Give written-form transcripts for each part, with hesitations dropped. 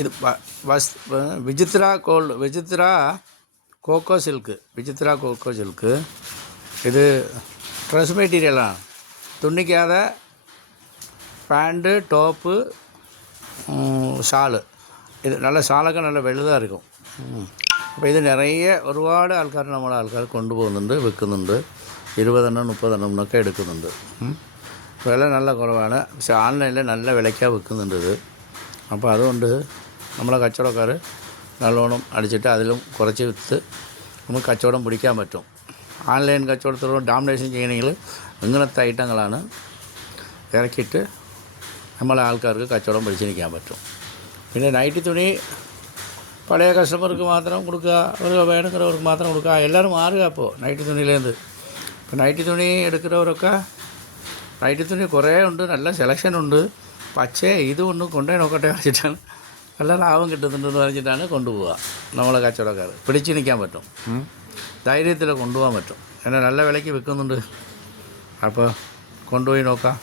ഇത് വിചിത്ര coco silk ഇത് ഡ്രസ് മെറ്റീരിയലാണ്. തുന്നിക്കാതെ പാൻറ്റ് ടോപ്പ് ഷാള് ഇത് நல்ல ஷாலൊക്കെ നല്ല വലുதாக இருக்கும். അപ്പോൾ ഇത് നിറയെ ഒരുപാട് നമ്മളെ ആൾക്കാർ കൊണ്ടുപോകുന്നുണ്ട്, വിൽക്കുന്നുണ്ട്. 20 എണ്ണം 30 എണ്ണം എന്നൊക്കെ എടുക്കുന്നുണ്ട്. വില നല്ല കുറവാണ്, പക്ഷെ ഓൺലൈനിൽ നല്ല വിലയ്ക്കാണ് വിൽക്കുന്നുണ്ട് ഇത്. അപ്പോൾ അതുകൊണ്ട് നമ്മളെ കച്ചവടക്കാർ നല്ലോണം അടിച്ചിട്ട് അതിലും കുറച്ച് വിറ്റ് നമുക്ക് കച്ചവടം പിടിക്കാൻ പറ്റും. ഓൺലൈൻ കച്ചവടത്തോട് ഡോമിനേഷൻ ചെയ്യണമെങ്കിൽ ഇങ്ങനത്തെ ഐറ്റങ്ങളാണ് ഇറക്കിയിട്ട് നമ്മളെ ആൾക്കാർക്ക് കച്ചവടം പിടിച്ച് നിൽക്കാൻ പറ്റും. പിന്നെ നൈറ്റി തുണി പഴയ കസ്റ്റമർക്ക് മാത്രം കൊടുക്കുക, ഒരു വേണമെങ്കിലവർക്ക് മാത്രം കൊടുക്കുക. എല്ലാവരും മാറുക അപ്പോൾ നൈറ്റി തുണിയിലേത്. ഇപ്പോൾ നൈറ്റി തുണി എടുക്കുന്നവരൊക്കെ നൈറ്റി തുണി കുറേ ഉണ്ട്, നല്ല സെലക്ഷനുണ്ട്. പക്ഷേ ഇതുകൊണ്ട് കൊണ്ടുപോയി നോക്കട്ടെ വെച്ചിട്ടാണ് നല്ല ലാഭം കിട്ടുന്നുണ്ടെന്ന് പറഞ്ഞിട്ടാണ് കൊണ്ടുപോവുക. നമ്മളെ കച്ചവടക്കാർ പിടിച്ച് നിൽക്കാൻ പറ്റും, ധൈര്യത്തിൽ കൊണ്ടുപോകാൻ പറ്റും. എന്നാൽ നല്ല വിലയ്ക്ക് വിൽക്കുന്നുണ്ട്. അപ്പോൾ കൊണ്ടുപോയി നോക്കാം.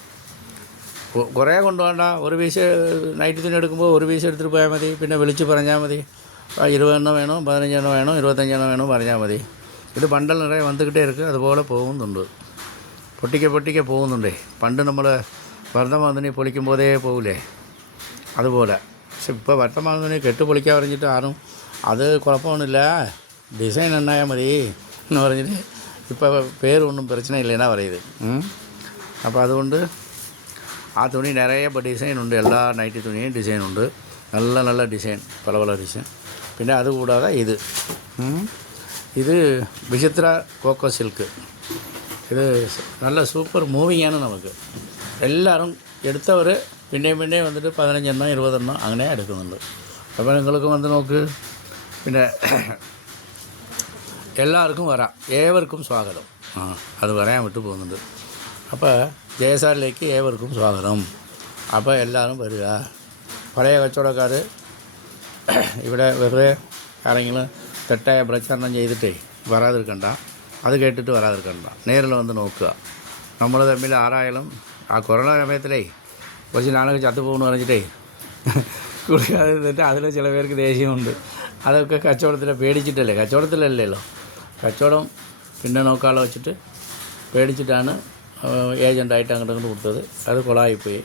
കുറേ കൊണ്ടുപോകണ്ട, ഒരു പീസ് നൈറ്റ് തുണി എടുക്കുമ്പോൾ ഒരു പീസ് എടുത്തിട്ട് പോയാൽ മതി. പിന്നെ വിളിച്ച് പറഞ്ഞാൽ മതി, 20 എണ്ണം വേണോ 15 എണ്ണം വേണോ 25 എണ്ണം വേണോ പറഞ്ഞാൽ മതി. ഇത് ബണ്ടൽ നിറയെ വന്നിക്കിട്ടേ ഇരിക്കും, അതുപോലെ പോകുന്നുണ്ട്, പൊട്ടിക്ക പോകുന്നുണ്ടേ. പണ്ട് നമ്മൾ വർദ്ധമാനത്തുണി പൊളിക്കുമ്പോഴേ പോകില്ലേ, അതുപോലെ. പക്ഷെ ഇപ്പോൾ വർദ്ധമാനത്തുണി കെട്ട് പൊളിക്കാൻ പറഞ്ഞിട്ട് ആരും അത് കുഴപ്പമൊന്നുമില്ല, ഡിസൈൻ ഉണ്ടായാൽ മതി എന്ന് പറഞ്ഞിട്ട് ഇപ്പോൾ പേരൊന്നും പ്രശ്നമില്ലെന്നാണ് പറയുന്നത്. അപ്പോൾ അതുകൊണ്ട് ആ തുണി നിറയെ ഇപ്പോൾ ഡിസൈനുണ്ട്, എല്ലാ നൈറ്റി തുണിയും ഡിസൈനുണ്ട്, നല്ല ഡിസൈൻ, പല ഡിസൈൻ. പിന്നെ അതുകൂടാതെ ഇത് വിചിത്ര കോക്കോ സിൽക്ക്, ഇത് നല്ല സൂപ്പർ മൂവിങ്ങാണ്. നമുക്ക് എല്ലാവരും എടുത്തവർ പിന്നെയും വന്നിട്ട് 15 എണ്ണം 20 എണ്ണം അങ്ങനെ എടുക്കുന്നുണ്ട്. അപ്പോൾ നിങ്ങൾക്ക് വന്ന് നോക്ക്. പിന്നെ എല്ലാവർക്കും വരാം, ഏവർക്കും സ്വാഗതം. അത് പറയാൻ വിട്ടു പോകുന്നുണ്ട്. അപ്പോൾ ജയസാറിലേക്ക് ഏവർക്കും സ്വാഗതം. അപ്പോൾ എല്ലാവരും വരിക. പഴയ കച്ചവടക്കാർ ഇവിടെ വെറുതെ ആരെങ്കിലും തെറ്റായ പ്രചാരണം ചെയ്തിട്ടേ വരാതിരിക്കണ്ട, അത് കേട്ടിട്ട് വരാതിരിക്കണ്ട, നേരിൽ വന്ന് നോക്കുക. നമ്മൾ തമ്മിൽ ആരായാലും ആ കൊറോണ സമയത്തിലേ കുറച്ച് നാളൊക്കെ ചത്തുപോകുമെന്ന് പറഞ്ഞിട്ടേ കുടിക്കാതെ നിന്നിട്ട് അതിൽ ചില പേർക്ക് ദേഷ്യമുണ്ട്. അതൊക്കെ കച്ചവടത്തിൽ പേടിച്ചിട്ടല്ലേ, കച്ചവടത്തിലല്ലല്ലോ, കച്ചവടം പിന്നെ നോക്കാളോ വെച്ചിട്ട് പേടിച്ചിട്ടാണ് ഏജൻ്റായിട്ട് അങ്ങോട്ട് കൊടുത്തത്. അത് കൊളായിപ്പോയി.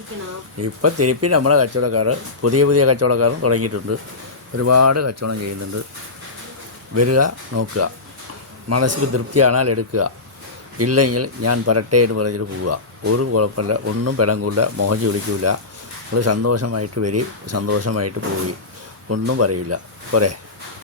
ഇപ്പം തിരുപ്പി നമ്മളെ കച്ചവടക്കാർ പുതിയ കച്ചവടക്കാരും തുടങ്ങിയിട്ടുണ്ട്, ഒരുപാട് കച്ചവടം ചെയ്യുന്നുണ്ട്. വരിക, നോക്കുക, മനസ്സിൽ തൃപ്തിയാണാൽ എടുക്കുക, ഇല്ലെങ്കിൽ ഞാൻ പറട്ടെ എന്ന് പറഞ്ഞിട്ട് പോവുക. ഒരു കുഴപ്പമില്ല, ഒന്നും പിടങ്ങില്ല, മോഹജി വിളിക്കില്ല. നമ്മൾ സന്തോഷമായിട്ട് വരി, സന്തോഷമായിട്ട് പോയി, ഒന്നും പറയില്ല. പോരെ.